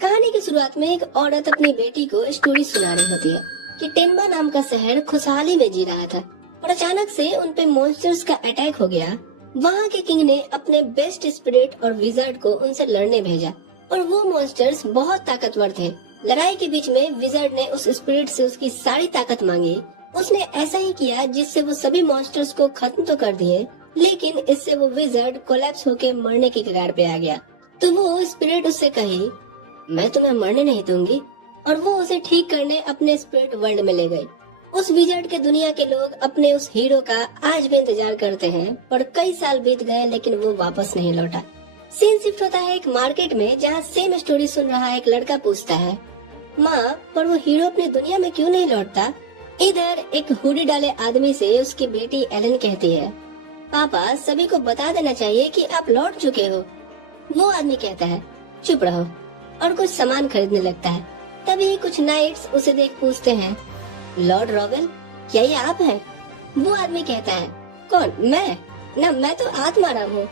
कहानी की शुरुआत में एक औरत अपनी बेटी को स्टोरी सुना रही होती है कि टेम्बा नाम का शहर खुशहाली में जी रहा था और अचानक से उन पे मॉन्स्टर्स का अटैक हो गया। वहाँ के किंग ने अपने बेस्ट स्पिरिट और विजार्ड को उनसे लड़ने भेजा और वो मॉन्स्टर्स बहुत ताकतवर थे। लड़ाई के बीच में विजार्ड ने उस स्पिरिट से उसकी सारी ताकत मांगी। उसने ऐसा ही किया जिससे वो सभी मॉन्स्टर्स को खत्म तो कर दिए, लेकिन इससे वो विजार्ड कोलैप्स होके मरने की कगार पे आ गया। तो वो स्पिरिट उससे कही, मैं तुम्हें मरने नहीं दूंगी, और वो उसे ठीक करने अपने स्पिरिट वर्ल्ड में ले गई। उस विजार्ड के दुनिया के लोग अपने उस हीरो का आज भी इंतजार करते हैं, पर कई साल बीत गए लेकिन वो वापस नहीं लौटा। सीन शिफ्ट होता है एक मार्केट में, जहाँ सेम स्टोरी सुन रहा एक लड़का पूछता है, माँ पर वो हीरो अपनी दुनिया में क्यों नहीं लौटता। इधर एक हुडी डाले आदमी से उसकी बेटी एलन कहती है, पापा सभी को बता देना चाहिए कि आप लौट चुके हो। वो आदमी कहता है, चुप रहो, और कुछ सामान खरीदने लगता है। तभी कुछ नाइट्स उसे देख पूछते हैं, लॉर्ड रॉवेल क्या ये आप हैं? वो आदमी कहता है, कौन? मैं तो आत्माराम हूँ।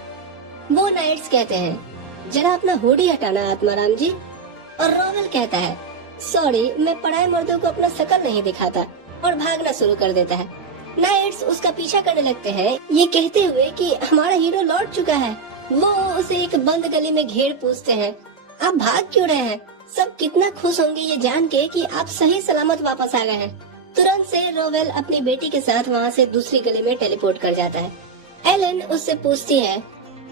वो नाइट्स कहते हैं, जरा अपना हुडी हटाना आत्माराम जी। और रॉवेल कहता है, सॉरी मैं पराये मर्दों को अपना शकल नहीं दिखाता, और भागना शुरू कर देता है। नाइट्स उसका पीछा करने लगते हैं, ये कहते हुए कि हमारा हीरो लौट चुका है। वो उसे एक बंद गली में घेर पूछते हैं, आप भाग क्यों रहे हैं? सब कितना खुश होंगे ये जान के कि आप सही सलामत वापस आ गए हैं। तुरंत से रोवेल अपनी बेटी के साथ वहाँ से दूसरी गली में टेलीपोर्ट कर जाता है। एलन उससे पूछती है,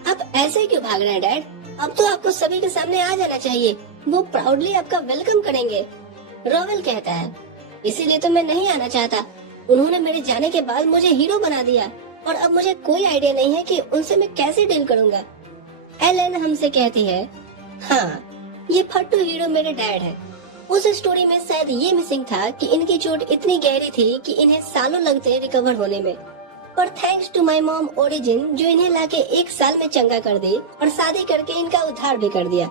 आप ऐसे क्यों भाग रहे हैं डैड? अब तो आपको सभी के सामने आ जाना चाहिए, वो प्राउडली आपका वेलकम करेंगे। रोवेल कहता है, इसीलिए तो मैं नहीं आना चाहता। उन्होंने मेरे जाने के बाद मुझे हीरो बना दिया और अब मुझे कोई आइडिया नहीं है कि उनसे मैं कैसे डील करूँगा। एलन हमसे कहती है, हाँ ये फट्टू हीरो मेरे डैड है। उस स्टोरी में शायद ये मिसिंग था कि इनकी चोट इतनी गहरी थी कि इन्हें सालों लगते रिकवर होने में, पर thanks to my mom origin जो इन्हें लाके 1 साल में चंगा कर दी और शादी करके इनका उद्धार भी कर दिया,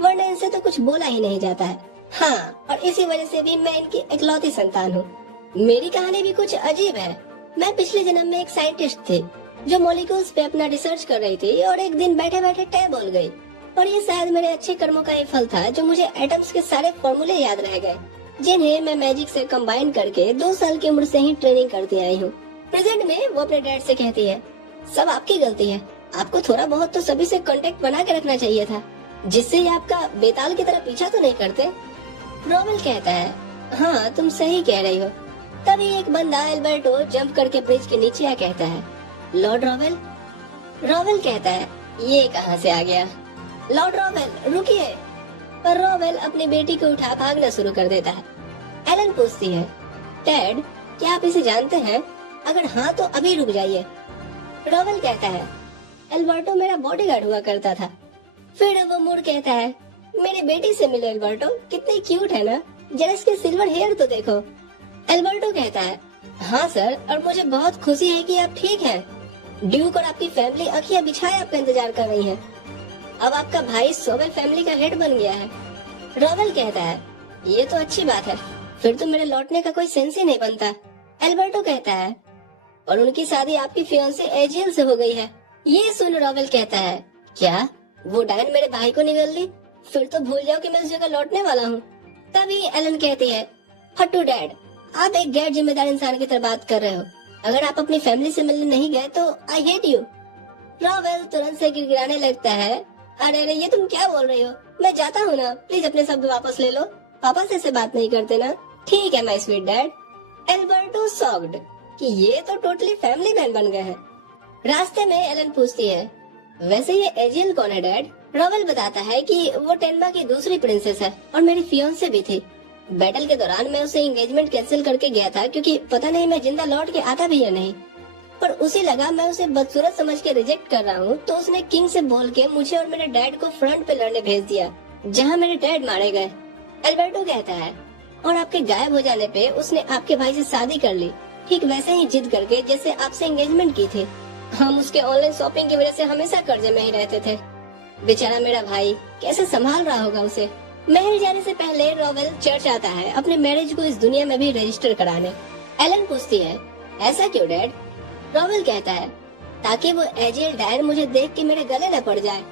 वरना इनसे तो कुछ बोला ही नहीं जाता है। हाँ, और इसी वजह से भी मैं इनकी इकलौती संतान हूँ। मेरी कहानी भी कुछ अजीब है। मैं पिछले जन्म में एक साइंटिस्ट थी जो मॉलिक्यूल्स पे अपना रिसर्च कर रही थी और एक दिन बैठे बैठे टै बोल गई, और ये शायद मेरे अच्छे कर्मों का एक फल था जो मुझे एटम्स के सारे फॉर्मूले याद रह गए, जिन्हें मैं मैजिक से कंबाइन करके 2 साल की उम्र से ही ट्रेनिंग करती आई हूँ। प्रेजेंट में वो अपने डैड से कहती है, सब आपकी गलती है, आपको थोड़ा बहुत तो सभी से कांटेक्ट बना के रखना चाहिए था, जिससे ये आपका बेताल की तरह पीछा तो नहीं करते। रोवेल कहता है, हाँ तुम सही कह रही हो। तभी एक बंदा एल्बर्टो जंप करके ब्रिज के नीचे आ कहता है, लॉर्ड रॉवेल। रॉवेल कहता है, ये कहाँ से आ गया? लॉर्ड रॉवेल रुकिए। पर रॉवेल अपनी बेटी को उठा भागना शुरू कर देता है। एलन पूछती है, डैड क्या आप इसे जानते हैं? अगर हाँ तो अभी रुक जाइए। रॉवेल कहता है, एल्बर्टो मेरा बॉडीगार्ड हुआ करता था। फिर वो मुड़ कहता है, मेरी बेटी से मिलो एल्बर्टो, कितनी क्यूट है ना, जरा इसके सिल्वर हेयर तो देखो। एल्बर्टो कहता है, हाँ सर, और मुझे बहुत खुशी है कि आप ठीक हैं। ड्यूक और आपकी फैमिली अखियां बिछाए आपका इंतजार कर रही है। अब आपका भाई सोवेल फैमिली का हेड बन गया है। रॉवेल कहता है, ये तो अच्छी बात है, फिर तो मेरे लौटने का कोई सेंस ही नहीं बनता। एल्बर्टो कहता है, और उनकी शादी आपकी फियांसे एजियल से हो गई है। ये सुन रॉवेल कहता है, क्या वो डायन मेरे भाई को निगल ली? फिर तो भूल जाओ कि मैं इस जगह लौटने वाला हूँ। तभी एलन कहती है, फट्टू डैड, आप एक गैर जिम्मेदार इंसान की तरह बात कर रहे हो। अगर आप अपनी फैमिली से मिलने नहीं गए तो आई हेट यू। रॉवेल तुरंत से गिड़गिड़ाने लगता है, अरे ये तुम क्या बोल रही हो? मैं जाता हूँ ना, प्लीज अपने शब्द वापस ले लो। पापा से ऐसे बात नहीं करते ना। ठीक है my sweet dad. Alberto shocked कि ये तो टोटली फैमिली मैन बन गए हैं। रास्ते में एलन पूछती है, वैसे ये एजियल कौन है डैड? रॉवेल बताता है कि वो टेन्बा की दूसरी प्रिंसेस है और मेरी फियांसे भी थी। बैटल के दौरान मैं उसे एंगेजमेंट कैंसिल करके गया था क्योंकि पता नहीं मैं जिंदा लौट के आता भी या नहीं, पर उसे लगा मैं उसे बदसूरत समझ के रिजेक्ट कर रहा हूँ, तो उसने किंग से बोल के मुझे और मेरे डैड को फ्रंट पे लड़ने भेज दिया, जहाँ मेरे डैड मारे गए। एल्बर्टो कहता है, और आपके गायब हो जाने पे उसने आपके भाई से शादी कर ली, ठीक वैसे ही जिद करके जैसे आपसे एंगेजमेंट की थी। हम उसके ऑनलाइन शॉपिंग की वजह से हमेशा कर्जे में ही रहते थे। बेचारा मेरा भाई कैसे संभाल रहा होगा उसे। महल जाने से पहले रॉवेल चर्च आता है अपने मैरिज को इस दुनिया में भी रजिस्टर कराने। एलन पूछती है, ऐसा क्यों डैड? रॉवेल कहता है, ताकि वो एजियल डायन मुझे देख के मेरे गले न पड़ जाए।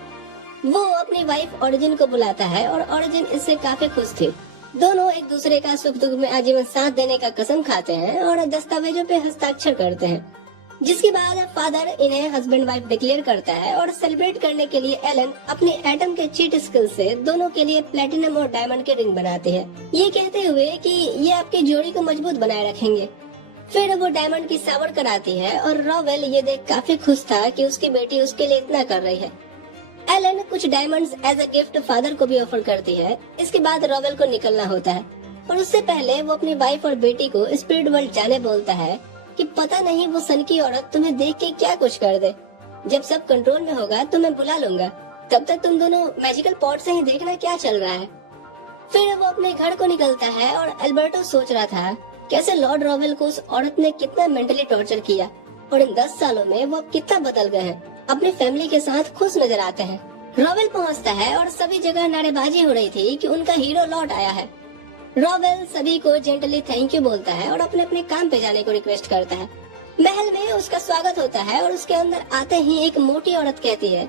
वो अपनी वाइफ ओरिजिन को बुलाता है और ओरिजिन इससे काफी खुश थी। दोनों एक दूसरे का सुख दुख में आजीवन साथ देने का कसम खाते हैं और दस्तावेजों पे हस्ताक्षर करते हैं, जिसके बाद फादर इन्हें हस्बैंड वाइफ डिक्लेयर करता है और सेलिब्रेट करने के लिए एलन अपनी एटम के चीट स्किल से दोनों के लिए प्लेटिनम और डायमंड के रिंग बनाती है, ये कहते हुए कि ये आपकी जोड़ी को मजबूत बनाए रखेंगे। फिर वो डायमंड की सावर कराती है और रॉवेल ये देख काफी खुश था कि उसकी बेटी उसके लिए इतना कर रही है। एलन कुछ diamonds as a gift father को भी ऑफर करती है। इसके बाद रॉवेल को निकलना होता है और उससे पहले वो अपनी वाइफ और बेटी को स्पिरिट वर्ल्ड जाने बोलता है कि पता नहीं वो सन की औरत तुम्हें देख के क्या कुछ कर दे। जब सब कंट्रोल में होगा तो मैं बुला लूंगा, तब तक तुम दोनों मैजिकल पॉट से ही देखना क्या चल रहा है। फिर वो अपने घर को निकलता है और एल्बर्टो सोच रहा था कैसे लॉर्ड रॉवेल को उस औरत ने कितना मेंटली टॉर्चर किया और इन 10 सालों में वो कितना बदल गए हैं, अपनी फैमिली के साथ खुश नजर आते हैं। रॉवेल पहुंचता है और सभी जगह नारेबाजी हो रही थी कि उनका हीरो लौट आया है। रॉवेल सभी को जेंटली थैंक यू बोलता है और अपने अपने काम पे जाने को रिक्वेस्ट करता है। महल में उसका स्वागत होता है और उसके अंदर आते ही एक मोटी औरत कहती है,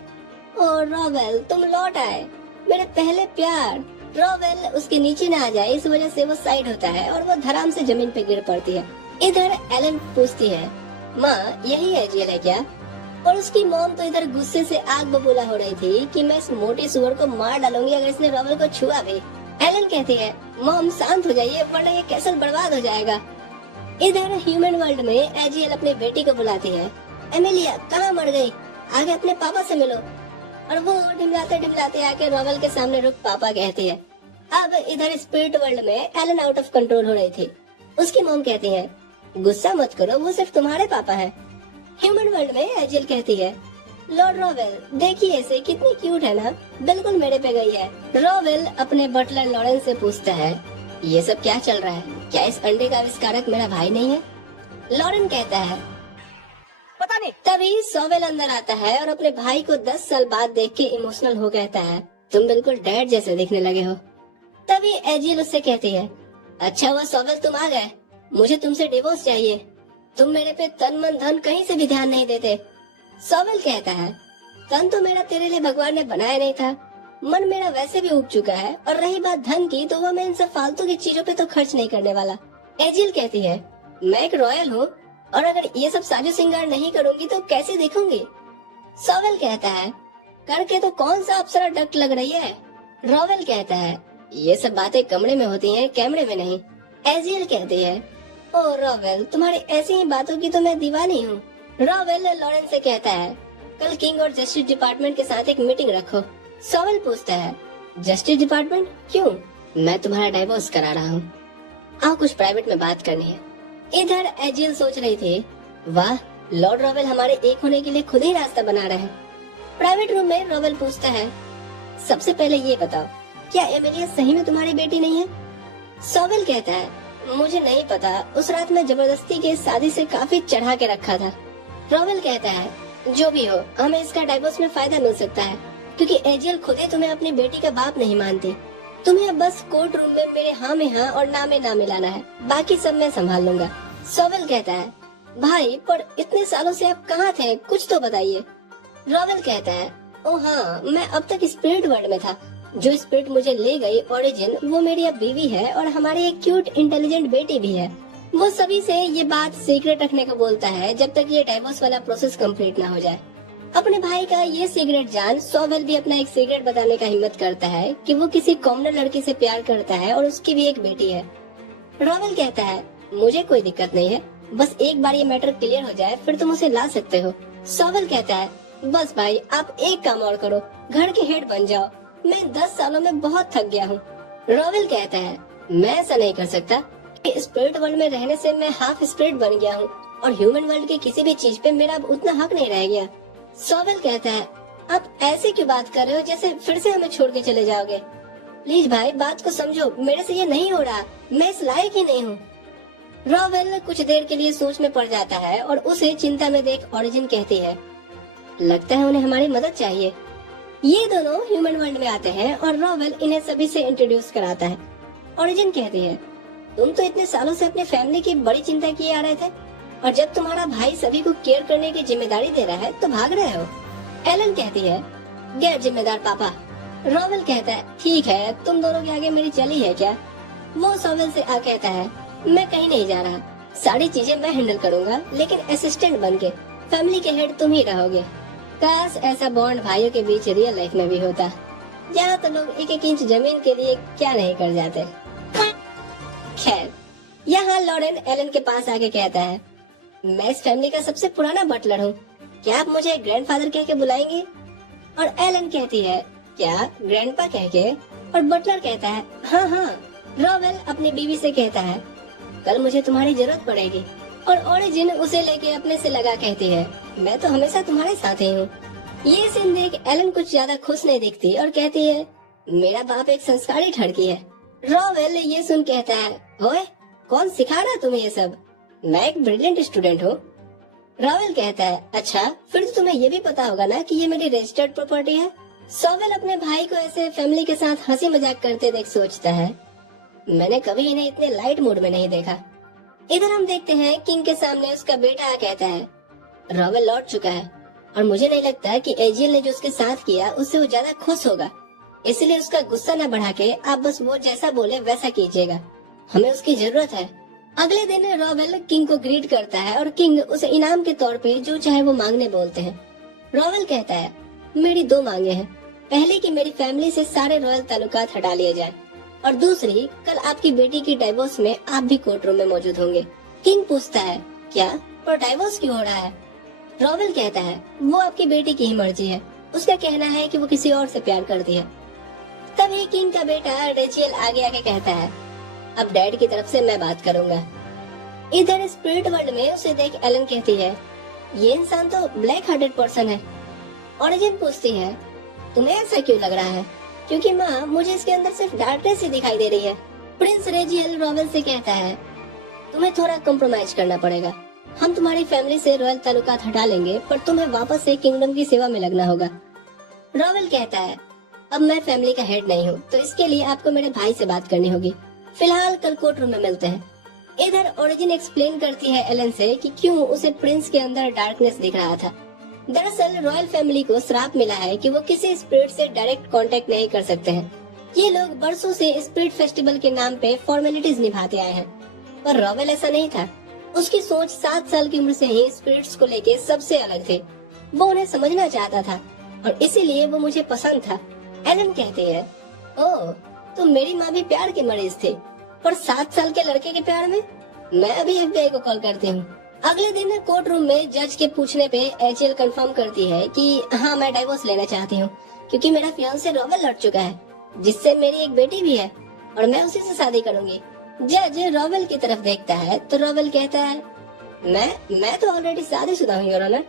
ओ रॉवेल तुम लौट आए, मेरे पहले प्यार। रॉवेल उसके नीचे न आ जाए इस वजह से वो साइड होता है और वो धड़ाम से जमीन पे गिर पड़ती है। इधर एलन पूछती है, माँ यही एजियल है क्या? और उसकी मॉम तो इधर गुस्से से आग बबूला हो रही थी कि मैं इस मोटी सुअर को मार डालूंगी अगर इसने रॉवेल को छुआ भी। एलन कहती है, मॉम शांत हो जाइए वरना ये कैसल बर्बाद हो जाएगा। इधर ह्यूमन वर्ल्ड में एजियल अपनी बेटी को बुलाती है, एमिलिया कहाँ मर गई, आगे अपने पापा से मिलो। और वो ढिमलाते ढिमलाते आके रॉवेल के सामने रुक पापा कहती है। अब इधर स्पिरिट वर्ल्ड में एलन आउट ऑफ कंट्रोल हो रही थी। उसकी मॉम कहती है, गुस्सा मत करो वो सिर्फ तुम्हारे पापा है। ह्यूमन वर्ल्ड में एजियल कहती है, लॉर्ड रॉवेल देखिए इसे कितनी क्यूट है ना, बिल्कुल मेरे पे गई है। रॉवेल अपने बटलर लॉरेंस से पूछता है, ये सब क्या चल रहा है, क्या इस अंडे का आविष्कारक मेरा भाई नहीं है? लॉरेन कहता है, पता नहीं। तभी सोवेल अंदर आता है और अपने भाई को 10 साल बाद देख के इमोशनल हो कहता है, तुम बिल्कुल डैड जैसे दिखने लगे हो। तभी एजियल उससे कहती है, अच्छा हुआ सोवेल तुम आ गए, मुझे तुमसे डिवोर्स चाहिए, तुम मेरे पे तन मन धन कहीं से भी ध्यान नहीं देते। सोवेल कहता है, तन तो मेरा तेरे लिए भगवान ने बनाया नहीं था, मन मेरा वैसे भी उग चुका है, और रही बात धन की तो वो मैं इन सब फालतू की चीजों पे तो खर्च नहीं करने वाला। एजिल कहती है, मैं एक रॉयल हूँ और अगर ये सब साजो सिंगार नहीं करूँगी तो कैसे दिखूंगी? सोवेल कहता है, करके तो कौन सा अप्सरा डक लग रही है? रॉवेल कहता है, ये सब बातें कमरे में होती हैं, कैमरे में नहीं। एजिल कहती है, ओ रॉवेल तुम्हारी ऐसी ही बातों की तो मैं दीवानी हूँ। रॉवेल लॉरेंस से कहता है, कल किंग और जस्टिस डिपार्टमेंट के साथ एक मीटिंग रखो। सोवेल पूछता है, जस्टिस डिपार्टमेंट क्यों? मैं तुम्हारा डाइवोर्स करा रहा हूँ, आओ कुछ प्राइवेट में बात करनी है। इधर एजिल सोच रही थी, वाह लॉर्ड रॉवेल हमारे एक होने के लिए खुद ही रास्ता बना रहे हैं। प्राइवेट रूम में रॉवेल पूछता है, सबसे पहले ये बताओ क्या एमिलिया सही में तुम्हारी बेटी नहीं है? सोवेल कहता है, मुझे नहीं पता, उस रात में जबरदस्ती के शादी से काफी चढ़ा के रखा था। रॉवेल कहता है, जो भी हो हमें इसका डाइवोर्स में फायदा मिल सकता है क्योंकि एजियल खुद ही तुम्हें अपनी बेटी का बाप नहीं मानती। तुम्हें अब बस कोर्ट रूम में मेरे हाँ में हाँ और ना में ना मिलाना है, बाकी सब मैं संभाल लूंगा। सोवेल कहता है, भाई पर इतने सालों से आप कहाँ थे, कुछ तो बताइए। रॉवेल कहता है, ओ हाँ मैं अब तक स्पिरिट वर्ल्ड में था, जो स्पिरिट मुझे ले गई ओरिजिन वो मेरी अब बीवी है और हमारी एक क्यूट इंटेलिजेंट बेटी भी है। वो सभी से ये बात सीक्रेट रखने को बोलता है जब तक ये डाइवोर्स वाला प्रोसेस कंप्लीट ना हो जाए। अपने भाई का ये सीक्रेट जान सोवेल भी अपना एक सीक्रेट बताने का हिम्मत करता है कि वो किसी कॉमनर लड़की से प्यार करता है और उसकी भी एक बेटी है। रॉवेल कहता है, मुझे कोई दिक्कत नहीं है, बस एक बार ये मैटर क्लियर हो जाए फिर तुम उसे ला सकते हो। सोवेल कहता है, बस भाई आप एक काम और करो, घर के हेड बन जाओ, मैं 10 सालों में बहुत थक गया हूँ। रॉवेल कहता है, मैं ऐसा नहीं कर सकता, स्पिरिट वर्ल्ड में रहने से मैं हाफ स्पिरिट बन गया हूँ और ह्यूमन वर्ल्ड की किसी भी चीज पे मेरा अब उतना हक नहीं रह गया। सोवेल कहता है, आप ऐसे क्यों बात कर रहे हो जैसे फिर से हमें छोड़ के चले जाओगे? प्लीज भाई बात को समझो, मेरे से ये नहीं हो रहा, मैं इस लायक ही नहीं हूँ। रॉवेल कुछ देर के लिए सोच में पड़ जाता है और उसे चिंता में देख ओरिजिन कहती है, लगता है उन्हें हमारी मदद चाहिए। ये दोनों ह्यूमन वर्ल्ड में आते हैं और रॉवेल इन्हें सभी से इंट्रोड्यूस कराता है। ओरिजिन कहती है, तुम तो इतने सालों से अपने फैमिली की बड़ी चिंता किए आ रहे थे और जब तुम्हारा भाई सभी को केयर करने की जिम्मेदारी दे रहा है तो भाग रहे हो। एलन कहती है, गैर जिम्मेदार पापा। रॉवेल कहता है ठीक है, तुम दोनों के आगे मेरी चली है क्या? वो सॉवेल से आ कहता है मैं कहीं नहीं जा रहा, सारी चीजें मैं हैंडल करूंगा, लेकिन असिस्टेंट बन के फैमिली के हेड तुम ही रहोगे। काश ऐसा बॉन्ड भाइयों के बीच रियल लाइफ में भी होता, जहाँ तो लोग एक एक इंच जमीन के लिए क्या नहीं कर जाते। खैर, यहाँ लॉरेन एलन के पास आके कहता है मैं इस फैमिली का सबसे पुराना बटलर हूँ, क्या आप मुझे ग्रैंडफादर कह के बुलाएंगे? और एलन कहती है क्या ग्रैंडपा कह के? और बटलर कहता है हाँ हाँ। रॉवेल अपनी बीवी से कहता है कल मुझे तुम्हारी जरूरत पड़ेगी। और ओरिजिन उसे लेके अपने से लगा कहती है मैं तो हमेशा तुम्हारे साथ ही हूँ। ये सीन देख एलन कुछ ज्यादा खुश नहीं दिखती और कहती है मेरा बाप एक संस्कारी लड़की है। रॉवेल ये सुन कहता है ओए, कौन सिखा रहा तुम्हें ये सब? मैं एक ब्रिलियंट स्टूडेंट हूँ। रॉवेल कहता है अच्छा, फिर तो तुम्हें ये भी पता होगा ना कि ये मेरी रजिस्टर्ड प्रॉपर्टी है। सॉवेल अपने भाई को ऐसे फैमिली के साथ हंसी मजाक करते देख सोचता है मैंने कभी इन्हें इतने लाइट मूड में नहीं देखा। इधर हम देखते हैं किंग के सामने उसका बेटा कहता है रॉवेल लौट चुका है और मुझे नहीं लगता कि एजियल ने जो उसके साथ किया उससे वो ज्यादा खुश होगा, इसलिए उसका गुस्सा न बढ़ा के आप बस वो जैसा बोले वैसा कीजिएगा, हमें उसकी जरूरत है। अगले दिन रॉवेल किंग को ग्रीट करता है और किंग उसे इनाम के तौर पे जो चाहे वो मांगने बोलते हैं। रॉवेल कहता है मेरी 2 मांगे हैं, पहली कि मेरी फैमिली से सारे रॉयल ताल्लुकात हटा लिए जाए और दूसरी कल आपकी बेटी की डाइवोर्स में आप भी कोर्ट रूम में मौजूद होंगे। किंग पूछता है क्या, पर डाइवोर्स क्यों हो रहा है? रॉवेल कहता है वो आपकी बेटी की ही मर्जी है, उसका कहना है कि वो किसी और से प्यार करती है। तभी किंग का बेटा रेचियल आगे आके कहता है अब डैड की तरफ से मैं बात करूंगा। इधर स्पिरिट वर्ल्ड में उसे देख एलन कहती है ये इंसान तो ब्लैक हार्टेड पर्सन है। ओरिजिन पूछती है तुम्हें ऐसा क्यों लग रहा है? क्योंकि माँ मुझे इसके अंदर सिर्फ डार्कनेस ही दिखाई दे रही है। प्रिंस रेजियल रॉवेल से कहता है तुम्हें थोड़ा कॉम्प्रोमाइज करना पड़ेगा, हम तुम्हारी फैमिली से रॉयल ताल्लुकात हटा लेंगे, पर तुम्हें वापस से किंगडम की सेवा में लगना होगा। रॉवेल कहता है अब मैं फैमिली का हेड नहीं हूँ, तो इसके लिए आपको मेरे भाई से बात करनी होगी, फिलहाल कल कोर्ट रूम में मिलते हैं। इधर ओरिजिन एक्सप्लेन करती है एलन से कि क्यों उसे प्रिंस के अंदर डार्कनेस दिख रहा था। दरअसल रॉयल फैमिली को श्राप मिला है कि वो किसी स्पिरिट से डायरेक्ट कांटेक्ट नहीं कर सकते हैं। ये लोग बरसों से स्पिरिट फेस्टिवल के नाम पे फॉर्मेलिटीज निभाते आए हैं, पर रॉवेल ऐसा नहीं था। उसकी सोच 7 साल की उम्र से ही स्पिरिट्स को लेके सबसे अलग थे। वो उन्हें समझना चाहता था और इसीलिए वो मुझे पसंद था। एलन कहती है ओह, तो मेरी माँ भी प्यार की मरीज थी, पर 7 साल के लड़के के प्यार में? मैं अभी FBI को कॉल करती हूँ। अगले दिन कोर्ट रूम में जज के पूछने पे एचियल कंफर्म करती है कि हाँ मैं डाइवोर्स लेना चाहती हूँ, क्योंकि मेरा फियांसे रॉवेल लौट चुका है, जिससे मेरी एक बेटी भी है और मैं उसी से शादी करूंगी। जज रॉवेल की तरफ देखता है तो रॉवेल कहता है मैं तो ऑलरेडी शादीशुदा हूँ योर ऑनर,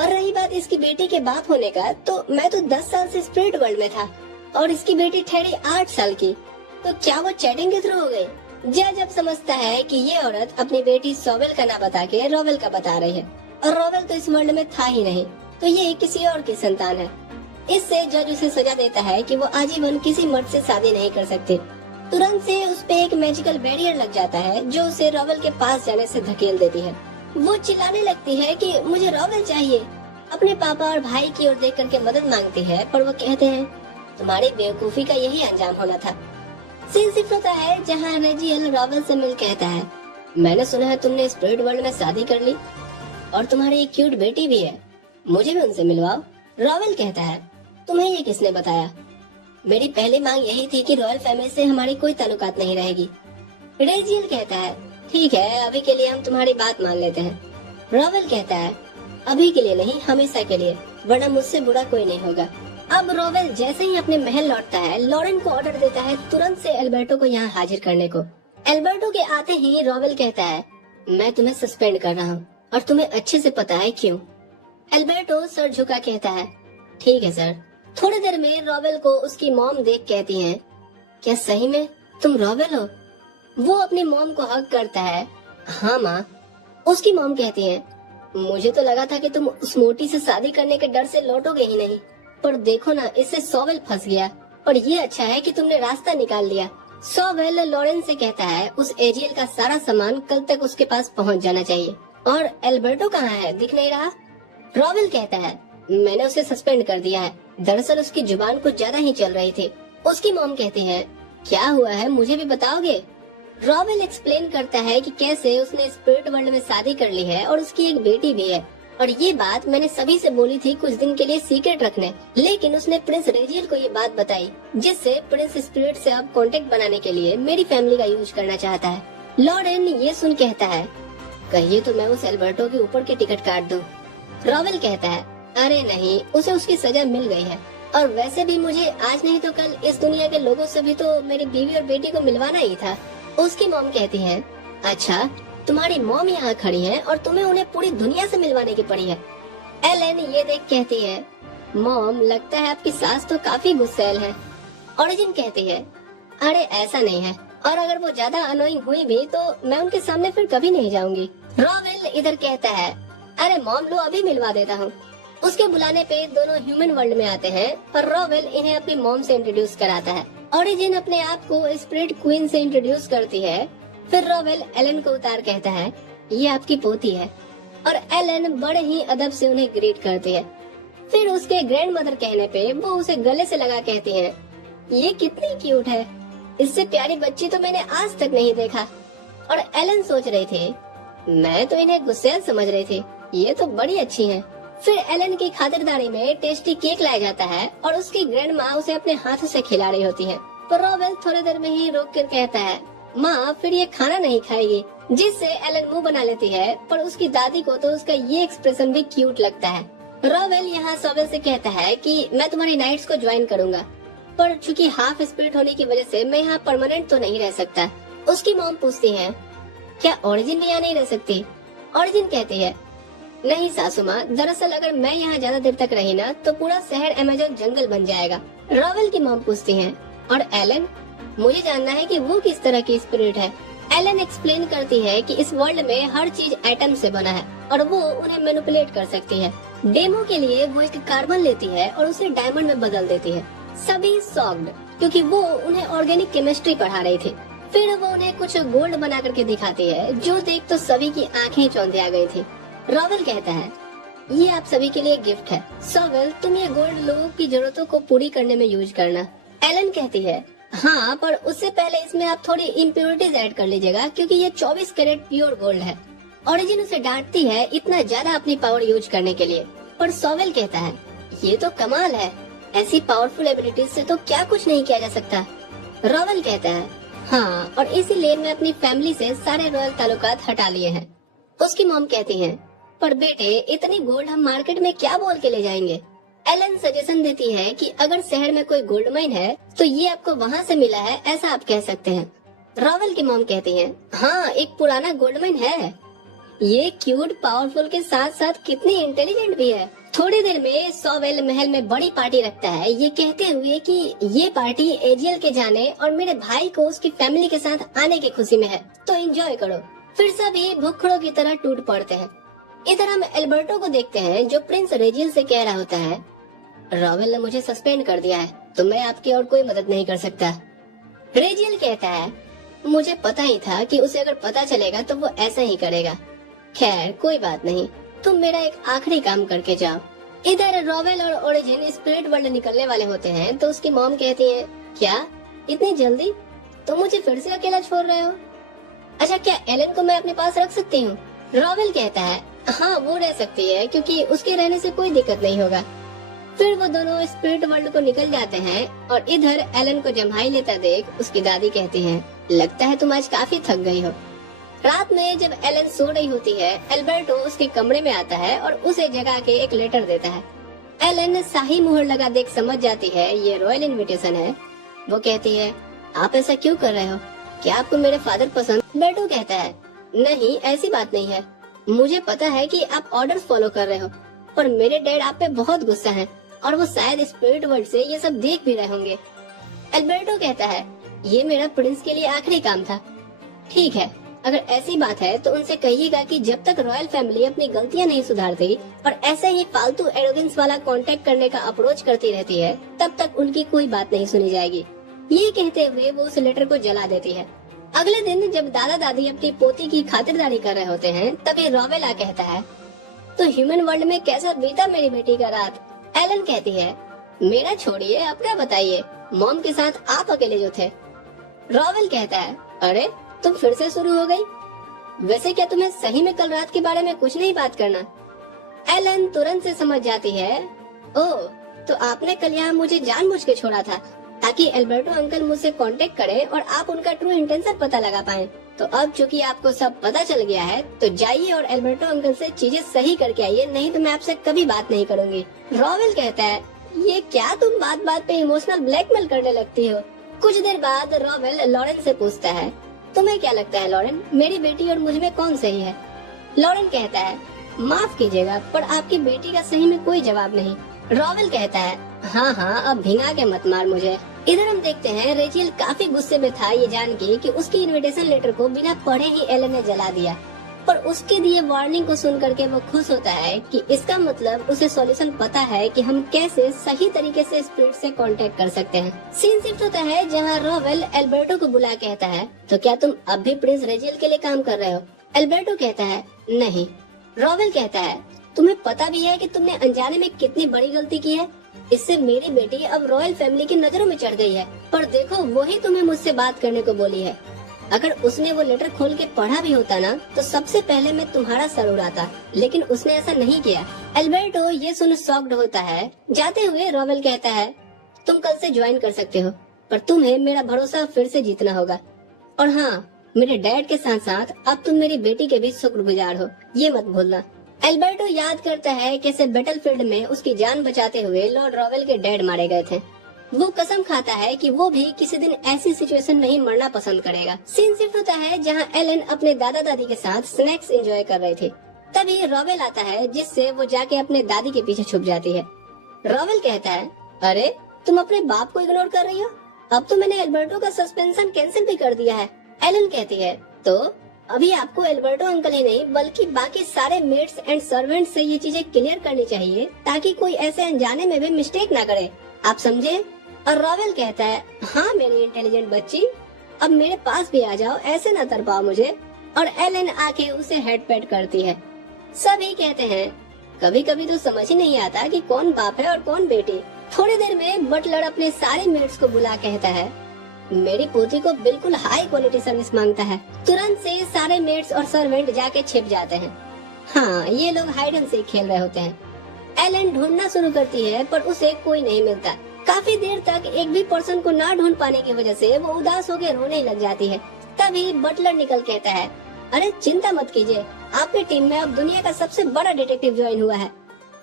और रही बात इसकी बेटी के बाप होने का, तो मैं तो 10 साल से स्पिरिट वर्ल्ड में था और इसकी बेटी ठहरी 8 साल की, तो क्या वो चैटिंग के थ्रू हो गई? जज अब समझता है कि ये औरत अपनी बेटी सोवेल का ना बता के रॉवेल का बता रही है, और रॉवेल तो इस वर्ल्ड में था ही नहीं, तो ये किसी और की संतान है। इससे जज उसे सजा देता है कि वो आजीवन किसी मर्द से शादी नहीं कर सकती। तुरंत से उस पे एक मैजिकल बैरियर लग जाता है जो उसे रॉवेल के पास जाने से धकेल देती है। वो चिल्लाने लगती है कि मुझे रॉवेल चाहिए। अपने पापा और भाई की ओर देख करके मदद मांगती है, पर वो कहते हैं तुम्हारी बेवकूफी का यही अंजाम होना था। सीन शिफ्ट होता है जहाँ रेजियल रॉवेल से मिल कहता है मैंने सुना है तुमने स्पिरिट वर्ल्ड में शादी कर ली और तुम्हारी एक क्यूट बेटी भी है, मुझे भी उनसे मिलवाओ। रॉवेल कहता है तुम्हें ये किसने बताया? मेरी पहली मांग यही थी कि रॉयल फैमिली से हमारी कोई ताल्लुकात नहीं रहेगी। रेजियल कहता है ठीक है, अभी के लिए हम तुम्हारी बात मान लेते हैं। रॉवेल कहता है अभी के लिए नहीं, हमेशा के लिए, वरना मुझसे बुरा कोई नहीं होगा। अब रॉवेल जैसे ही अपने महल लौटता है, लॉरेन को ऑर्डर देता है तुरंत से एल्बर्टो को यहाँ हाजिर करने को। एल्बर्टो के आते ही रॉवेल कहता है मैं तुम्हें सस्पेंड कर रहा हूँ और तुम्हें अच्छे से पता है क्यों। एल्बर्टो सर झुका कहता है ठीक है सर। थोड़ी देर में रॉवेल को उसकी मॉम देख कहती है क्या सही में तुम रॉवेल हो? वो अपनी मॉम को हग करता है। हाँ माँ। उसकी मॉम कहती है मुझे तो लगा था कि तुम उस मोटी से शादी करने के डर से लौटोगे ही नहीं, पर देखो ना इससे सोवेल फंस गया, और ये अच्छा है कि तुमने रास्ता निकाल लिया। सोवेल लॉरेन से कहता है उस एजियल का सारा सामान कल तक उसके पास पहुंच जाना चाहिए। और एल्बर्टो कहाँ है, दिख नहीं रहा। रॉवेल कहता है मैंने उसे सस्पेंड कर दिया है। दरअसल उसकी जुबान कुछ ज्यादा ही चल रही थी। उसकी मॉम कहती है, क्या हुआ है, मुझे भी बताओगे? रॉवेल एक्सप्लेन करता है कि कैसे उसने स्पिरिट वर्ल्ड में शादी कर ली है और उसकी एक बेटी भी है, और ये बात मैंने सभी से बोली थी कुछ दिन के लिए सीक्रेट रखने, लेकिन उसने प्रिंस रेजियल को ये बात बताई, जिससे प्रिंस स्पिरिट से अब कांटेक्ट बनाने के लिए मेरी फैमिली का यूज करना चाहता है। लॉरेन ये सुन कहता है, कहिए तो मैं उस एल्बर्टो के ऊपर की टिकट काट दूं। रॉवेल कहता है, अरे नहीं, उसे उसकी सजा मिल गई है, और वैसे भी मुझे आज नहीं तो कल इस दुनिया के लोगों से भी तो मेरी बीवी और बेटी को मिलवाना ही था। उसकी मॉम कहती है, अच्छा तुम्हारी मॉम यहाँ खड़ी है और तुम्हें उन्हें पूरी दुनिया से मिलवाने की पड़ी है। एलेन ये देख कहती है, मॉम लगता है आपकी सास तो काफी गुस्सैल है। ओरिजिन कहती है, अरे ऐसा नहीं है, और अगर वो ज्यादा अनोइंग हुई भी तो मैं उनके सामने फिर कभी नहीं जाऊंगी। रॉवेल इधर कहता है, अरे मॉम लो अभी मिलवा देता हूँ। उसके बुलाने पे दोनों ह्यूमन वर्ल्ड में आते हैं और रॉवेल इन्हें अपनी मॉम से इंट्रोड्यूस कराता है। ओरिजिन अपने आप को स्पिरिट क्वीन से इंट्रोड्यूस करती है। फिर रॉवेल एलन को उतार कहता है, ये आपकी पोती है, और एलन बड़े ही अदब से उन्हें ग्रीट करती है। फिर उसके ग्रैंड मदर कहने पे वो उसे गले से लगा कहती है, ये कितनी क्यूट है, इससे प्यारी बच्ची तो मैंने आज तक नहीं देखा। और एलन सोच रही थी, मैं तो इन्हें गुस्सेल समझ रही थी, ये तो बड़ी अच्छी हैं। फिर एलन की खातिरदारी में टेस्टी केक लाया जाता है और उसकी ग्रैंड माँ उसे अपने हाथों से खिला रही होती है। तो रॉवेल थोड़ी देर में ही रोक कर कहता है, माँ फिर ये खाना नहीं खाएगी, जिससे एलन मुंह बना लेती है, पर उसकी दादी को तो उसका ये एक्सप्रेशन भी क्यूट लगता है। रॉवेल यहाँ सोवेल से कहता है कि मैं तुम्हारी नाइट्स को ज्वाइन करूंगा, पर चूंकि हाफ स्पिरिट होने की वजह से मैं यहाँ परमानेंट तो नहीं रह सकता। उसकी मॉम पूछती है, क्या ओरिजिन भी यहाँ नहीं रह सकती? ओरिजिन कहती है, नहीं सासू माँ, दरअसल अगर मैं यहाँ ज्यादा देर तक रही ना तो पूरा शहर अमेज़न जंगल बन जाएगा। रॉवेल की मॉम पूछती है, और एलन? मुझे जानना है कि वो किस तरह की स्पिरिट है। एलन एक्सप्लेन करती है कि इस वर्ल्ड में हर चीज एटम से बना है और वो उन्हें मैनिपुलेट कर सकती है। डेमो के लिए वो एक कार्बन लेती है और उसे डायमंड में बदल देती है। सभी शॉक्ड, क्योंकि वो उन्हें ऑर्गेनिक केमिस्ट्री पढ़ा रही थी। फिर वो उन्हें कुछ गोल्ड बना करके दिखाती है, जो देख तो सभी की आंखें चौंधिया गई थी। रॉवेल कहता है, ये आप सभी के लिए गिफ्ट है। सोवेल, तुम ये गोल्ड लोगों की जरूरतों को पूरी करने में यूज करना। एलन कहती है, हाँ, पर उससे पहले इसमें आप थोड़ी इम्प्योरिटीज ऐड कर लीजिएगा, क्योंकि ये 24 कैरेट प्योर गोल्ड है। ओरिजिन उसे डांटती है इतना ज्यादा अपनी पावर यूज करने के लिए, पर सोवेल कहता है, ये तो कमाल है, ऐसी पावरफुल एबिलिटीज से तो क्या कुछ नहीं किया जा सकता। रॉवेल कहता है, हाँ, और इसीलिए मैं अपनी फैमिली से सारे रॉयल ताल्लुकात हटा लिए हैं। उसकी मॉम कहती है, पर बेटे इतनी गोल्ड हम मार्केट में क्या बोल के ले जाएंगे? एलन सजेशन देती है कि अगर शहर में कोई गोल्ड माइन है तो ये आपको वहाँ से मिला है, ऐसा आप कह सकते हैं। रॉवेल की मॉम कहती है, हाँ, एक पुराना गोल्ड माइन है। ये क्यूट पावरफुल के साथ साथ कितनी इंटेलिजेंट भी है। थोड़ी देर में सोवेल महल में बड़ी पार्टी रखता है, ये कहते हुए कि ये पार्टी एजियल के जाने और मेरे भाई को उसकी फैमिली के साथ आने की खुशी में है, तो एंजॉय करो। फिर सभी भुक्खड़ों की तरह टूट पड़ते हैं। इधर हम एल्बर्टो को देखते हैं, जो प्रिंस रेजियल से कह रहा होता है, रॉवेल ने मुझे सस्पेंड कर दिया है, तो मैं आपकी और कोई मदद नहीं कर सकता। रेजियल कहता है, मुझे पता ही था कि उसे अगर पता चलेगा तो वो ऐसा ही करेगा। खैर कोई बात नहीं, तुम मेरा एक आखिरी काम करके जाओ। इधर रॉवेल और ओरिजिन स्पिरिट वर्ल्ड निकलने वाले होते हैं, तो उसकी मॉम कहती है, क्या इतनी जल्दी? तो मुझे फिर से अकेला छोड़ रहे हो? अच्छा, क्या एलन को मैं अपने पास रख सकती हूँ? रॉवेल कहता है, हाँ वो रह सकती है, क्योंकि उसके रहने से कोई दिक्कत नहीं होगा। फिर वो दोनों स्पिरिट वर्ल्ड को निकल जाते हैं और इधर एलन को जम्हाई लेता देख उसकी दादी कहती है, लगता है तुम आज काफी थक गई हो। रात में जब एलन सो रही होती है, एल्बर्टो उसके कमरे में आता है और उसे जगा के एक लेटर देता है। एलन शाही मुहर लगा देख समझ जाती है ये रॉयल इनविटेशन है। वो कहती है, आप ऐसा क्यों कर रहे हो? क्या आपको मेरे फादर पसंद? एल्बर्टो कहता है, नहीं ऐसी बात नहीं है, मुझे पता है कि आप ऑर्डर्स फॉलो कर रहे हो, पर मेरे डैड आप पे बहुत गुस्सा है और वो शायद स्पिरिट वर्ल्ड से ये सब देख भी रहे होंगे। एल्बर्टो कहता है, ये मेरा प्रिंस के लिए आखिरी काम था। ठीक है, अगर ऐसी बात है तो उनसे कहिएगा कि जब तक रॉयल फैमिली अपनी गलतियां नहीं सुधारती और ऐसे ही फालतू एरोगेंस वाला कांटेक्ट करने का अप्रोच करती रहती है, तब तक उनकी कोई बात नहीं सुनी जाएगी। ये कहते हुए वो उस लेटर को जला देती है। अगले दिन जब दादा दादी अपनी पोती की खातिरदारी कर रहे होते हैं, तभी रॉवेल कहता है, तो ह्यूमन वर्ल्ड में कैसा बीता मेरी बेटी का रात। एलन कहती है, मेरा छोड़िए, अपना बताइए, मॉम के साथ आप अकेले जो थे। रॉवेल कहता है, अरे तुम फिर से शुरू हो गई। वैसे क्या तुम्हें सही में कल रात के बारे में कुछ नहीं बात करना। एलन तुरंत से समझ जाती है, ओह तो आपने कल यहाँ मुझे जानबूझ के छोड़ा था ताकि एल्बर्टो अंकल मुझसे कांटेक्ट करें और आप उनका ट्रू इंटेंशन पता लगा पाएं। तो अब चूंकि आपको सब पता चल गया है तो जाइए और एल्बर्टो अंकल से चीजें सही करके आइए, नहीं तो मैं आपसे कभी बात नहीं करूंगी। रॉवेल कहता है, ये क्या तुम बात बात पे इमोशनल ब्लैकमेल करने लगती हो। कुछ देर बाद रॉवेल लॉरेन से पूछता है, तुम्हें क्या लगता है लॉरेन, मेरी बेटी और मुझ में कौन सही है। लॉरेन कहता है, माफ कीजिएगा पर आपकी बेटी का सही में कोई जवाब नहीं। रॉवेल कहता है, हाँ अब भिंगा के मत मार मुझे। इधर हम देखते हैं रेचल काफी गुस्से में था ये जान के कि उसकी इनविटेशन लेटर को बिना पढ़े ही एलन ने जला दिया, पर उसके दिए वार्निंग को सुन करके वो खुश होता है कि इसका मतलब उसे सॉल्यूशन पता है कि हम कैसे सही तरीके से स्पिरिट से कांटेक्ट कर सकते हैं। सीन शिफ्ट होता है जहाँ रॉवेल एल्बर्टो को बुला कहता है, तो क्या तुम अब भी प्रिंस रेचल के लिए काम कर रहे हो। एल्बर्टो कहता है, नहीं। रॉवेल कहता है, तुम्हें पता भी है कि तुमने अनजाने में कितनी बड़ी गलती की है। इससे मेरी बेटी अब रॉयल फैमिली की नजरों में चढ़ गई है, पर देखो वही तुम्हें मुझसे बात करने को बोली है। अगर उसने वो लेटर खोल के पढ़ा भी होता ना तो सबसे पहले मैं तुम्हारा सर उड़ाता, लेकिन उसने ऐसा नहीं किया। एल्बर्टो ये सुन शॉक्ड होता है। जाते हुए रॉवेल कहता है, तुम कल से ज्वाइन कर सकते हो, पर तुम्हें मेरा भरोसा फिर से जीतना होगा। और हाँ, मेरे डैड के साथ साथ अब तुम मेरी बेटी के भी शुक्रगुजार हो, ये मत भूलना। एल्बर्टो याद करता है कैसे बैटलफील्ड में उसकी जान बचाते हुए लॉर्ड रॉवेल के डैड मारे गए थे। वो कसम खाता है कि वो भी किसी दिन ऐसी सिचुएशन में ही मरना पसंद करेगा। सीन शिफ्ट होता है जहाँ एलन अपने दादा दादी के साथ स्नैक्स एंजॉय कर रहे थे। तभी रॉवेल आता है जिससे वो जाके अपने दादी के पीछे छुप जाती है। रॉवेल कहता है, अरे तुम अपने बाप को इग्नोर कर रही हो, अब तो मैंने एल्बर्टो का सस्पेंशन कैंसिल भी कर दिया है। एलन कहती है, तो अभी आपको एल्बर्टो अंकल ही नहीं बल्कि बाकी सारे मेट्स एंड सर्वेंट्स से ये चीजें क्लियर करनी चाहिए ताकि कोई ऐसे अनजाने में भी मिस्टेक ना करे, आप समझे। और रॉवेल कहता है, हाँ मेरी इंटेलिजेंट बच्ची, अब मेरे पास भी आ जाओ, ऐसे न तरपाओ मुझे। और एलन आके उसे हेड पैट करती है। सभी कहते हैं, कभी कभी तो समझ ही नहीं आता कि कौन बाप है और कौन बेटी। थोड़ी देर में बटलर अपने सारे मेट्स को बुला कहता है, मेरी पोती को बिल्कुल हाई क्वालिटी सर्विस मांगता है। तुरंत से सारे मेट्स और सर्वेंट जाके छिप जाते हैं। हाँ, ये लोग हाइड एंड सीक खेल रहे होते हैं। एलन ढूंढना शुरू करती है पर उसे कोई नहीं मिलता। काफी देर तक एक भी पर्सन को ना ढूंढ पाने की वजह से वो उदास होकर रोने लग जाती है। तभी बटलर निकल कहता है, अरे चिंता मत कीजिए, आपकी टीम में अब दुनिया का सबसे बड़ा डिटेक्टिव ज्वाइन हुआ है।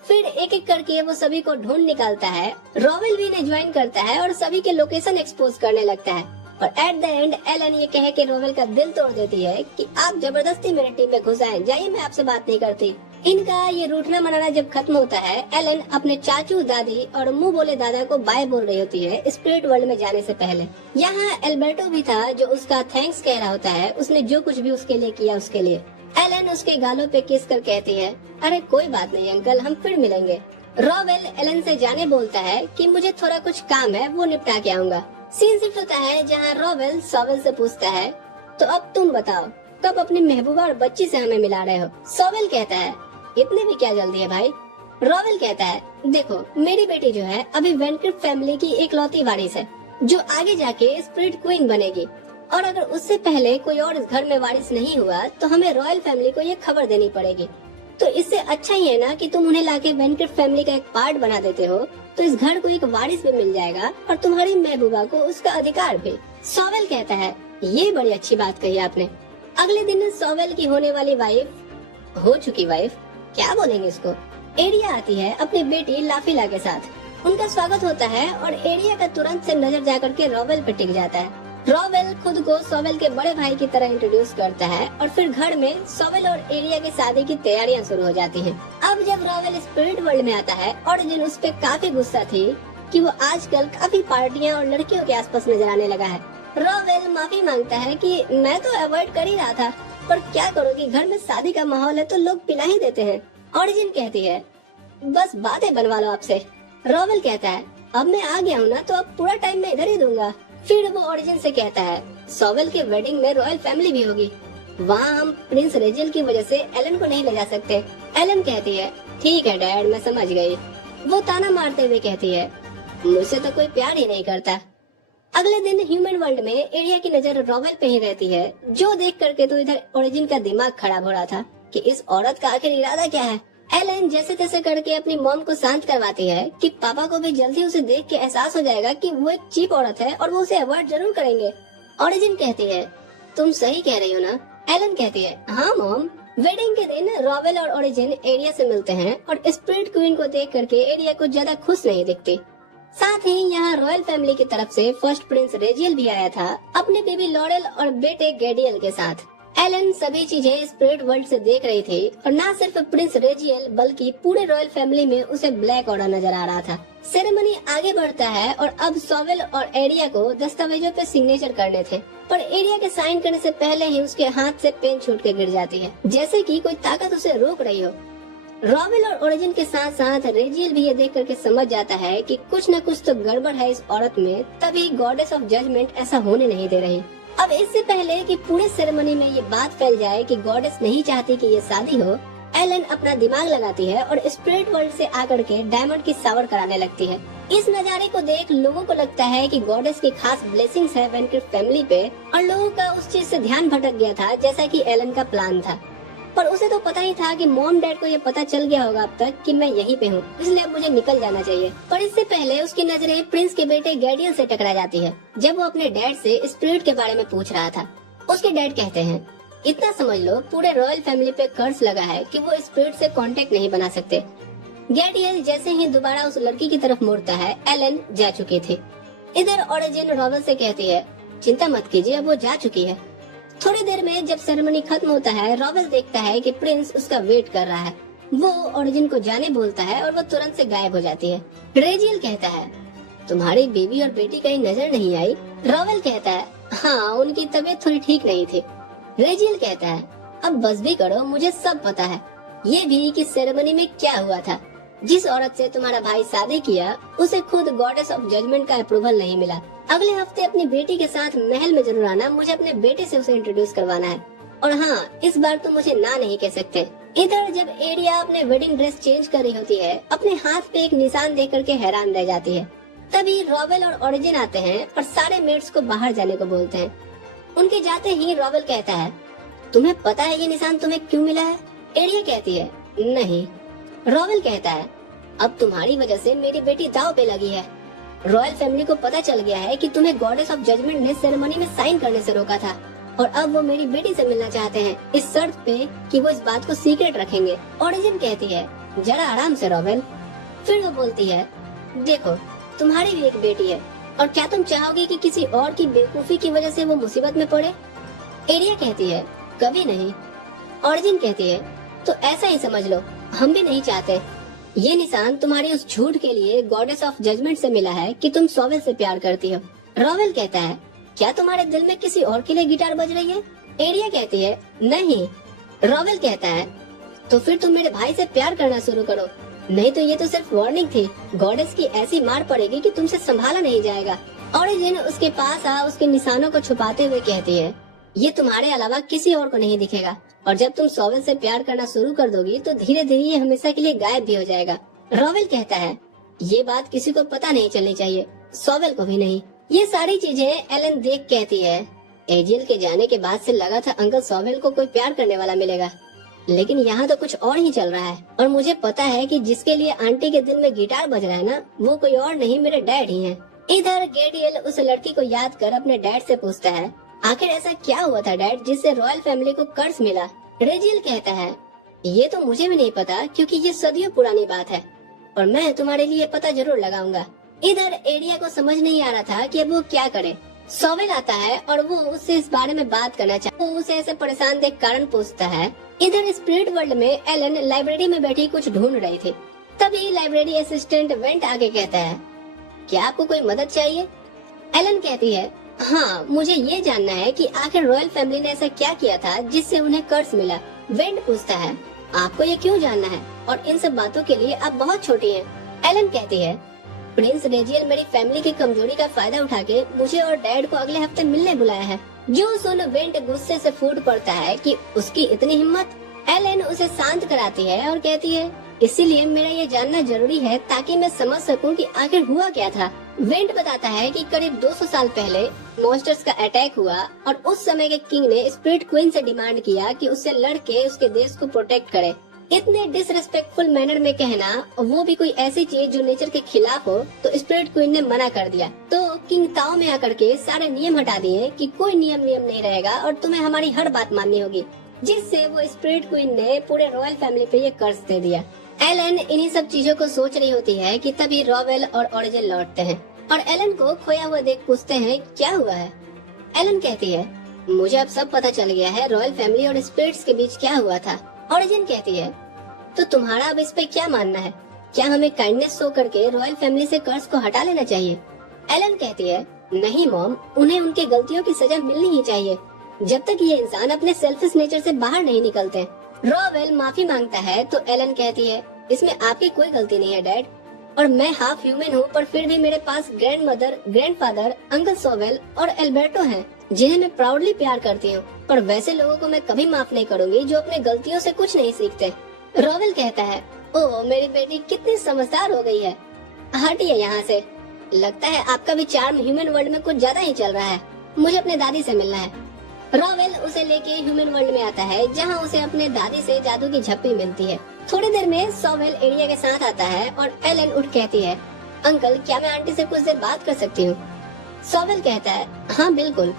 फिर एक एक करके वो सभी को ढूंढ निकालता है। रॉवेल भी ने ज्वाइन करता है और सभी के लोकेशन एक्सपोज करने लगता है। और एट द एंड एलन ये कह के रॉवेल का दिल तोड़ देती है कि आप जबरदस्ती मेरे टीम में घुस आए, जाइए मैं आपसे बात नहीं करती। इनका ये रूठना मनाना जब खत्म होता है, एलन अपने चाचू दादी और मुंह बोले दादा को बाय बोल रही होती है स्पिरिट वर्ल्ड में जाने से पहले। यहाँ एल्बर्टो भी था जो उसका थैंक्स कह रहा होता है, उसने जो कुछ भी उसके लिए किया उसके लिए। एलन उसके गालों पे किस कर कहती है, अरे कोई बात नहीं अंकल, हम फिर मिलेंगे। रॉवेल एलन से जाने बोलता है कि मुझे थोड़ा कुछ काम है, वो निपटा के आऊंगा। सीन शिफ्ट होता है जहाँ रॉवेल सॉवेल से पूछता है, तो अब तुम बताओ कब अपनी महबूबा और बच्ची से हमें मिला रहे हो। सॉवेल कहता है, इतने भी क्या जल्दी है भाई। रॉवेल कहता है, देखो मेरी बेटी जो है अभी वेनक्रिफ्ट फैमिली की एकलौती वारिस है जो आगे जाके स्पिरिट क्वीन बनेगी, और अगर उससे पहले कोई और इस घर में वारिस नहीं हुआ तो हमें रॉयल फैमिली को ये खबर देनी पड़ेगी। तो इससे अच्छा ही है ना कि तुम उन्हें लाके वेनक्रिफ्ट फैमिली का एक पार्ट बना देते हो, तो इस घर को एक वारिस भी मिल जाएगा और तुम्हारी महबूबा को उसका अधिकार भी। सॉवेल कहता है, ये बड़ी अच्छी बात कही आपने। अगले दिन सॉवेल की होने वाली वाइफ, हो चुकी वाइफ, क्या बोलेंगे इसको, एरिया आती है अपनी बेटी लाफिला के साथ। उनका स्वागत होता है और एरिया का तुरंत से नजर जाकर के रॉवेल पे टिक जाता है। रॉवेल खुद को सॉवेल के बड़े भाई की तरह इंट्रोड्यूस करता है और फिर घर में सॉवेल और एरिया की शादी की तैयारियां शुरू हो जाती हैं। अब जब रॉवेल स्पिरिट वर्ल्ड में आता है, ऑरिजिन उस पे काफी गुस्सा थी कि वो आजकल काफी पार्टियां और लड़कियों के आसपास नजर आने लगा है। रॉवेल माफी मांगता है कि मैं तो अवॉइड कर ही रहा था, पर क्या करोगी, घर में शादी का माहौल है तो लोग पिला ही देते हैं। ऑरिजिन कहती है, बस बातें बनवा लो आपसे। रॉवेल कहता है, अब मैं आ गया हूँ ना तो अब पूरा टाइम मैं इधर ही दूंगा। फिर वो ऑरिजिन से कहता है, सॉवेल के वेडिंग में रॉयल फैमिली भी होगी, वहाँ हम प्रिंस रेजिल की वजह से एलन को नहीं ले जा सकते। एलन कहती है, ठीक है डैड, मैं समझ गई। वो ताना मारते हुए कहती है, मुझसे तो कोई प्यार ही नहीं करता। अगले दिन ह्यूमन वर्ल्ड में एरिया की नजर रॉवेल पे ही रहती है, जो देख करके तो इधर ओरिजिन का दिमाग खराब हो रहा था कि इस औरत का आखिर इरादा क्या है। एलन जैसे तैसे करके अपनी मॉम को शांत करवाती है कि पापा को भी जल्दी उसे देख के एहसास हो जाएगा कि वो एक चीप औरत है और वो उसे अवॉइड जरूर करेंगे। ओरिजिन कहती है, तुम सही कह रही हो ना? एलन कहती है, हाँ मॉम। वेडिंग के दिन रॉवेल और ओरिजिन एरिया से मिलते हैं और स्पिरिट क्वीन को देख करके एरिया को ज्यादा खुश नहीं दिखती। साथ ही यहाँ रॉयल फैमिली की तरफ से फर्स्ट प्रिंस रेजियल भी आया था अपने बेबी लॉरेल और बेटे गैडियल के साथ। एलन सभी चीजें स्पिरिट वर्ल्ड से देख रही थी और न सिर्फ प्रिंस रेजियल बल्कि पूरे रॉयल फैमिली में उसे ब्लैक ऑर्डर नजर आ रहा था। सेरेमनी आगे बढ़ता है और अब सोवेल और एरिया को दस्तावेजों पे सिग्नेचर करने थे, पर एरिया के साइन करने से पहले ही उसके हाथ से पेन छूट के गिर जाती है, जैसे कि कोई ताकत उसे रोक रही हो। रॉवेल और ओरिजिन के साथ साथ रेजियल भी ये देख करके समझ जाता है कि कुछ न कुछ तो गड़बड़ है इस औरत में, तभी गॉडेस ऑफ जजमेंट ऐसा होने नहीं दे रही। अब इससे पहले कि पूरे सेरेमनी में ये बात फैल जाए कि गॉडेस नहीं चाहती कि ये शादी हो, एलन अपना दिमाग लगाती है और स्पिरिट वर्ल्ड से आकर के डायमंड की सावर कराने लगती है। इस नज़ारे को देख लोगों को लगता है कि गॉडेस की खास ब्लेसिंग्स है वेनक्रिस्ट फैमिली पे और लोगों का उस चीज से ध्यान भटक गया था जैसा कि एलन का प्लान था। पर उसे तो पता ही था कि मॉम डैड को ये पता चल गया होगा अब तक कि मैं यहीं पे हूँ, इसलिए अब मुझे निकल जाना चाहिए। पर इससे पहले उसकी नजरें प्रिंस के बेटे गैडियल से टकरा जाती है जब वो अपने डैड से स्पिरिट के बारे में पूछ रहा था। उसके डैड कहते हैं, इतना समझ लो पूरे रॉयल फैमिली पे कर्ज लगा है कि वो स्पिरिट से कांटेक्ट नहीं बना सकते। गैडियल जैसे ही दोबारा उस लड़की की तरफ मुड़ता है, एलन जा चुकी थी। इधर ओरिजिन रॉवेल से कहती है, चिंता मत कीजिए, अब वो जा चुकी है। थोड़ी देर में जब सेरेमनी खत्म होता है, रॉवेल देखता है कि प्रिंस उसका वेट कर रहा है। वो ओरिजिन को जाने बोलता है और वो तुरंत से गायब हो जाती है। रेजियल कहता है, तुम्हारी बीवी और बेटी कहीं नजर नहीं आई? रॉवेल कहता है, हाँ उनकी तबीयत थोड़ी ठीक नहीं थी। रेजियल कहता है, अब बस भी करो, मुझे सब पता है, ये भी कि सेरेमनी में क्या हुआ था। जिस औरत से तुम्हारा भाई शादी किया उसे खुद गॉडेस ऑफ जजमेंट का अप्रूवल नहीं मिला। अगले हफ्ते अपनी बेटी के साथ महल में जरूर आना, मुझे अपने बेटे से उसे इंट्रोड्यूस करवाना है। और हाँ, इस बार तुम मुझे ना नहीं कह सकते। इधर जब एरिया अपने वेडिंग ड्रेस चेंज कर रही होती है, अपने हाथ पे एक निशान देख करके हैरान रह जाती है। तभी रॉवेल और ओरिजिन आते हैं और सारे मेट्स को बाहर जाने को बोलते हैं। उनके जाते ही रॉवेल कहता है, तुम्हें पता है ये निशान तुम्हें क्यों मिला है? एरिया कहती है, नहीं। रॉवेल कहता है, अब तुम्हारी वजह से मेरी बेटी दाव पे लगी है। रॉयल फैमिली को पता चल गया है कि तुम्हें गॉडेस ऑफ जजमेंट ने सेरेमनी में साइन करने से रोका था और अब वो मेरी बेटी से मिलना चाहते हैं, इस शर्त पे कि वो इस बात को सीक्रेट रखेंगे। ओरिजिन कहती है, जरा आराम से रॉवेल। फिर वो बोलती है, देखो तुम्हारी भी एक बेटी है और क्या तुम चाहोगे कि किसी और की बेवकूफी की वजह से वो मुसीबत में पड़े? एरिया कहती है, कभी नहीं। ओरिजिन कहती है, तो ऐसा ही समझ लो, हम भी नहीं चाहते। ये निशान तुम्हारी उस झूठ के लिए गॉडेस ऑफ जजमेंट से मिला है कि तुम सोवेल से प्यार करती हो। रॉवेल कहता है, क्या तुम्हारे दिल में किसी और के लिए गिटार बज रही है? एरिया कहती है, नहीं। रॉवेल कहता है, तो फिर तुम मेरे भाई से प्यार करना शुरू करो, नहीं तो ये तो सिर्फ वार्निंग थी। गॉडेस की ऐसी मार पड़ेगी कि तुमसे संभाला नहीं जाएगा। ओरिजिन उसके पास आ उसके निशानों को छुपाते हुए कहती है, ये तुम्हारे अलावा किसी और को नहीं दिखेगा और जब तुम सोवेल से प्यार करना शुरू कर दोगी तो धीरे धीरे ये हमेशा के लिए गायब भी हो जाएगा। रॉवेल कहता है, ये बात किसी को पता नहीं चलनी चाहिए, सोवेल को भी नहीं। ये सारी चीजें एलन देख कहती है, एजियल के जाने के बाद से लगा था अंकल सोवेल को कोई प्यार करने वाला मिलेगा, लेकिन यहाँ तो कुछ और ही चल रहा है और मुझे पता है कि जिसके लिए आंटी के दिल में गिटार बज रहा है ना, वो कोई और नहीं मेरे डैड ही हैं। इधर गैडियल उस लड़की को याद कर अपने डैड से पूछता है, आखिर ऐसा क्या हुआ था डैड जिससे रॉयल फैमिली को कर्ज मिला? रेजियल कहता है, ये तो मुझे भी नहीं पता क्योंकि ये सदियों पुरानी बात है और मैं तुम्हारे लिए पता जरूर लगाऊंगा। इधर एरिया को समझ नहीं आ रहा था कि अब वो क्या करे। सोवेल आता है और वो उससे इस बारे में बात करना चाहता है। वो उसे ऐसे परेशान देख कारण पूछता है। इधर स्पिरिट वर्ल्ड में एलन लाइब्रेरी में बैठी कुछ ढूंढ रही थी। तभी लाइब्रेरी असिस्टेंट वेंट आके कहता है, क्या आपको कोई मदद चाहिए? एलन कहती है, हाँ मुझे ये जानना है कि आखिर रॉयल फैमिली ने ऐसा क्या किया था जिससे उन्हें कर्ज मिला। वेंट पूछता है, आपको ये क्यों जानना है और इन सब बातों के लिए आप बहुत छोटी हैं। एलन कहती है, प्रिंस रेजियल मेरी फैमिली की कमजोरी का फायदा उठा के मुझे और डैड को अगले हफ्ते मिलने बुलाया है। जो सुन वेंट गुस्से से फूट पड़ता है कि उसकी इतनी हिम्मत। एलन उसे शांत कराती है और कहती है, इसीलिए मेरा ये जानना जरूरी है ताकि मैं समझ सकूं कि आखिर हुआ क्या था। वेंट बताता है कि करीब 200 साल पहले मॉन्स्टर्स का अटैक हुआ और उस समय के किंग ने स्पिरिट क्वीन से डिमांड किया कि उससे लड़के उसके देश को प्रोटेक्ट करे। इतने डिसरेस्पेक्टफुल मैनर में कहना, वो भी कोई ऐसी चीज जो नेचर के खिलाफ हो, तो स्पिरिट क्वीन ने मना कर दिया। तो किंग ताओ में आकर के सारे नियम हटा दिए कि कोई नियम नहीं रहेगा और तुम्हें हमारी हर बात माननी होगी, जिससे वो स्पिरिट क्वीन ने पूरे रॉयल फैमिली पे ये कर्ज दे दिया। एलन इन्हीं सब चीजों को सोच रही होती है कि तभी रॉवेल और ओरिजिन लौटते हैं और एलन को खोया हुआ देख पूछते हैं, क्या हुआ है। एलन कहती है, मुझे अब सब पता चल गया है, रॉयल फैमिली और स्पिरिट्स के बीच क्या हुआ था। ओरिजिन कहती है, तो तुम्हारा अब इस पे क्या मानना है? क्या हमें काइंडनेस शो करके रॉयल फैमिली से कर्ज को हटा लेना चाहिए? एलन कहती है, नहीं मॉम, उन्हें उनकी गलतियों की सजा मिलनी ही चाहिए जब तक ये इंसान अपने सेल्फिश नेचर से बाहर नहीं निकलते। रॉवेल माफी मांगता है तो एलन कहती है, इसमें आपकी कोई गलती नहीं है डैड, और मैं हाफ ह्यूमन हूँ, पर फिर भी मेरे पास grandmother, grandfather, uncle Sowell और एल्बर्टो हैं, जिन्हें मैं प्राउडली प्यार करती हूँ। पर वैसे लोगों को मैं कभी माफ नहीं करूँगी जो अपने गलतियों से कुछ नहीं सीखते। रॉवेल कहता है, ओह मेरी बेटी कितनी समझदार हो गई है, हटिए यहाँ से। लगता है आपका भी चार्म ह्यूमन वर्ल्ड में कुछ ज्यादा ही चल रहा है, मुझे अपने दादी से मिलना है। रॉवेल उसे लेके ह्यूमन वर्ल्ड में आता है, जहाँ उसे अपने दादी से जादू की झप्पी मिलती है। थोड़ी देर में सोवेल एरिया के साथ आता है और एलन उठ कहती है, अंकल क्या मैं आंटी से कुछ देर बात कर सकती हूँ? सोवेल कहता है, हाँ बिल्कुल,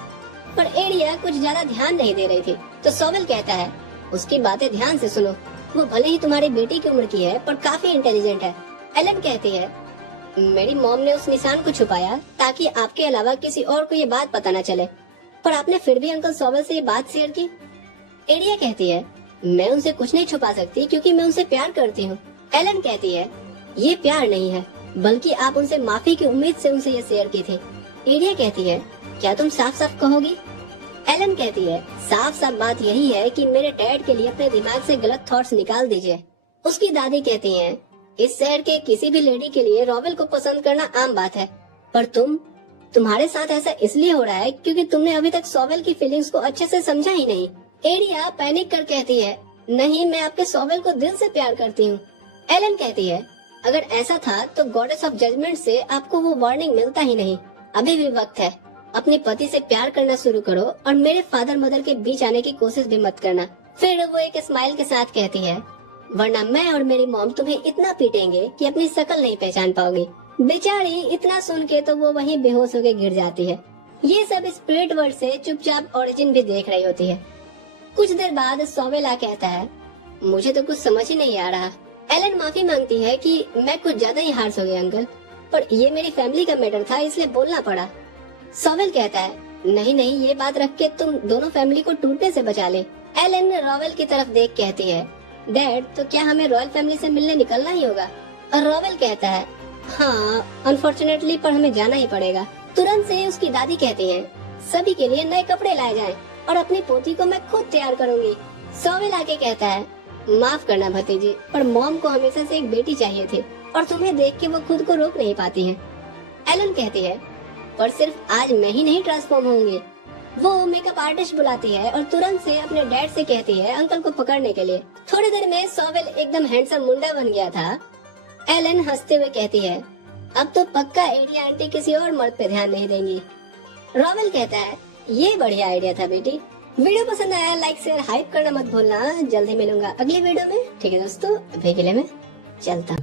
पर एरिया कुछ ज्यादा ध्यान नहीं दे रही थी। तो सोवेल कहता है, उसकी बातें ध्यान से सुनो, वो भले ही तुम्हारी बेटी की उम्र की है पर काफी इंटेलिजेंट है। एलन कहती है, मेरी मॉम ने उस निशान को छुपाया ताकि आपके अलावा किसी और को ये बात पता न चले, पर आपने फिर भी अंकल सोवेल से ये बात शेयर की। एरिया कहती है, मैं उनसे कुछ नहीं छुपा सकती क्योंकि मैं उनसे प्यार करती हूँ। एलन कहती है, ये प्यार नहीं है, बल्कि आप उनसे माफी की उम्मीद से उनसे ये शेयर की थी। एरिया कहती है, क्या तुम साफ साफ कहोगी? एलन कहती है, साफ साफ बात यही है कि मेरे डैड के लिए अपने दिमाग से गलत थॉट्स निकाल दीजिए। उसकी दादी कहती है, इस शहर के किसी भी लेडी के लिए रॉवेल को पसंद करना आम बात है, पर तुम्हारे साथ ऐसा इसलिए हो रहा है क्योंकि तुमने अभी तक सोवेल की फीलिंग्स को अच्छे से समझा ही नहीं। एरिया पैनिक कर कहती है, नहीं मैं आपके सोवेल को दिल से प्यार करती हूँ। एलन कहती है, अगर ऐसा था तो गॉडेस ऑफ जजमेंट से आपको वो वार्निंग मिलता ही नहीं। अभी भी वक्त है, अपने पति से प्यार करना शुरू करो और मेरे फादर मदर के बीच आने की कोशिश भी मत करना। फिर वो एक स्माइल के साथ कहती है, वरना मैं और मेरी मॉम तुम्हें इतना पीटेंगे कि अपनी शक्ल नहीं पहचान पाओगी। बेचारी इतना सुन के तो वो वहीं बेहोश होकर गिर जाती है। ये सब स्पिरिट वर्ल्ड से चुपचाप ओरिजिन भी देख रही होती है। कुछ देर बाद सोवेल आ कहता है, मुझे तो कुछ समझ ही नहीं आ रहा। एलन माफी मांगती है कि मैं कुछ ज्यादा ही हार्श हो गई अंकल, पर ये मेरी फैमिली का मैटर था इसलिए बोलना पड़ा। सोवेल कहता है, नहीं नहीं, ये बात रख के तुम दोनों फैमिली को टूटने से बचा ले। एलन रॉवेल की तरफ देख कहती है, डैड तो क्या हमें रॉयल फैमिली से मिलने निकलना ही होगा? और रॉवेल कहता है, हाँ अनफॉर्चुनेटली, पर हमें जाना ही पड़ेगा। तुरंत से उसकी दादी कहती है, सभी के लिए नए कपड़े लाए जाएं और अपनी पोती को मैं खुद तैयार करूंगी। सोवेल आके कहता है, माफ करना भतीजी, पर मॉम को हमेशा से एक बेटी चाहिए थी और तुम्हें देख के वो खुद को रोक नहीं पाती है। एलन कहती है, पर सिर्फ आज मैं ही नहीं ट्रांसफॉर्म होंगी। वो मेकअप आर्टिस्ट बुलाती है और तुरंत से अपने डैड से कहती है अंकल को पकड़ने के लिए। थोड़ी देर में सोवेल एकदम हैंडसम मुंडा बन गया था। एलन हंसते हुए कहती है, अब तो पक्का एरिया आंटी किसी और मर्द पे ध्यान नहीं देंगी। रॉवेल कहता है, ये बढ़िया आइडिया था बेटी। वीडियो पसंद आया लाइक शेयर हाइप करना मत भूलना। जल्दी मिलूंगा अगली वीडियो में। ठीक है दोस्तों, अभी के लिए मैं चलता हूँ।